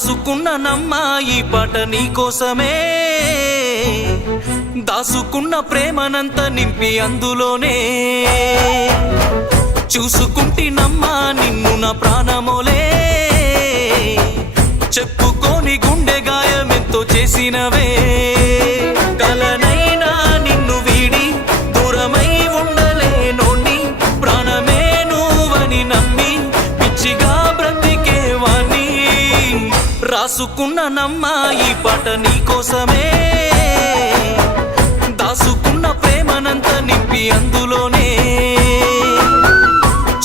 రాసుకున్న నమ్మా ఈ పాట నీకోసమే, దాసుకున్న ప్రేమనంత నింపి అందులోనే, చూసుకుంటినమ్మా నిన్ను నా ప్రాణమోలే, చెప్పుకోని గుండె గాయమెంతో చేసినవే, కలనైనా నిన్ను వీడి దూరమై ఉండలేనోని, ప్రాణమే నువ్వని నమ్మి పిచ్చిగా బ్రతికేవాణ్ణి. రాసుకున్న నమ్మా ఈ పాట నీకోసమే, దాసుకున్న ప్రేమనంత నింపి అందులోనే,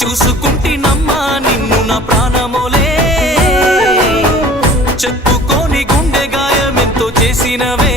చూసుకుంటినమ్మా నిన్ను నా ప్రాణమోలే, చెప్పుకోని గుండె గాయమెంతో చేసినవే.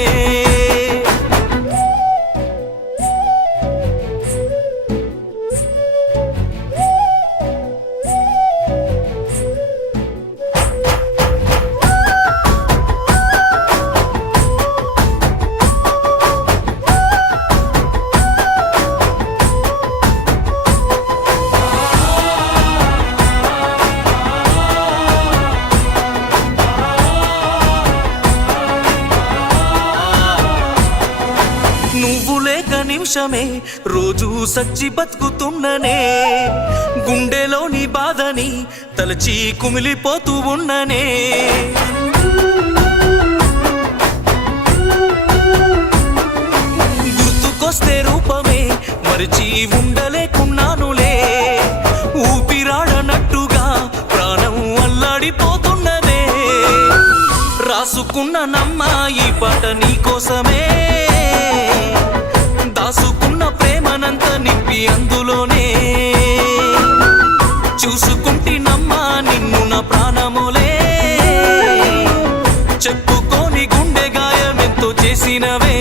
నువ్వు లేక నిమిషమే రోజు సచ్చి బతుకుతున్ననే, గుండెలోని బాధని తలచి కుమిలిపోతూ ఉన్ననే, గుర్తుకొస్తే రూపమే మరిచి ఉండలేకున్నానులే, ఊపిరాడనట్టుగా ప్రాణం అల్లాడిపోతున్నదే. రాసుకున్న నమ్మా ఈ పాట నీకోసమే, దాసుకున్న ప్రేమనంత నింపి అందులోనే, చూసుకుంటినమ్మా నిన్ను నా ప్రాణమోలే, చెప్పుకోని గుండె గాయమెంతో చేసినవే.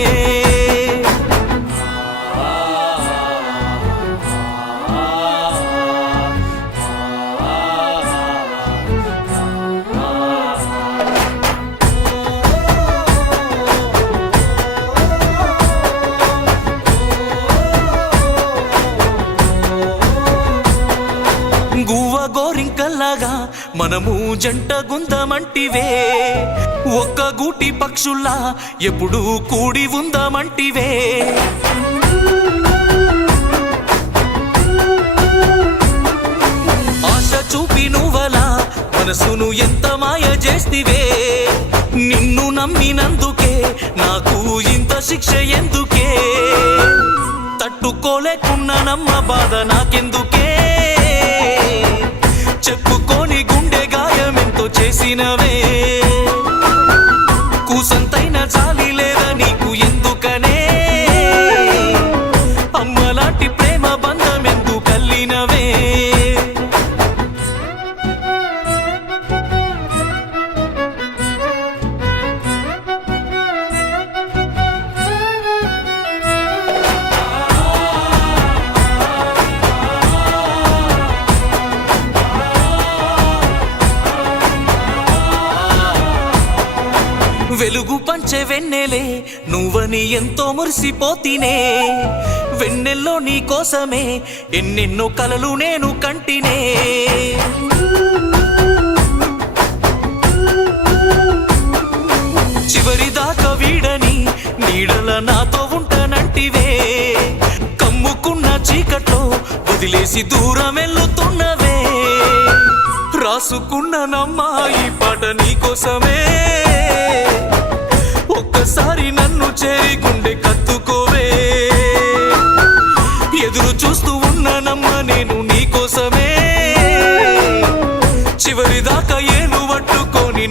గువ్వ గోరింకల్లాగా మనము జంట గుందమంటివే, ఒక్క గూటి పక్షుల్లా ఎప్పుడు కూడి ఉందమంటివే, ఆశ చూపి నువ్వలా మనసును ఎంత మాయ చేస్తివే, నిన్ను నమ్మినందుకే నాకు ఇంత శిక్ష ఎందుకే, తట్టుకోలేకున్నానమ్మ బాధ నాకెందుకే, చెప్పుకోని గుండె గాయమెంతో చేసినవే, కూసంతైన జాలి లేదా నీకు ఎందుకనే, అమ్మలాంటి ప్రేమ బంధం ఎందుకు కల్లినవే. వెలుగు పంచే వెన్నెలే నువ్వని ఎంతో మురిసిపోతినే, వెన్నెల్లో నీ కోసమే ఎన్నెన్నో కలలు నేను కంటినే, చివరిదాకా వీడని నీడల నాతో ఉంటానంటివే, కమ్ముకున్న చీకట్లో వదిలేసి దూరం వెళ్తున్నవే. రాసుకున్న నమ్మా ఈ పాట నీకోసమే, ఒక్కసారి నన్ను చేరి గుండె కత్తుకోవే, ఎదురు చూస్తూ ఉన్నానమ్మా నేను నీకోసమే, చివరిదాకా ఏలు పట్టుకొని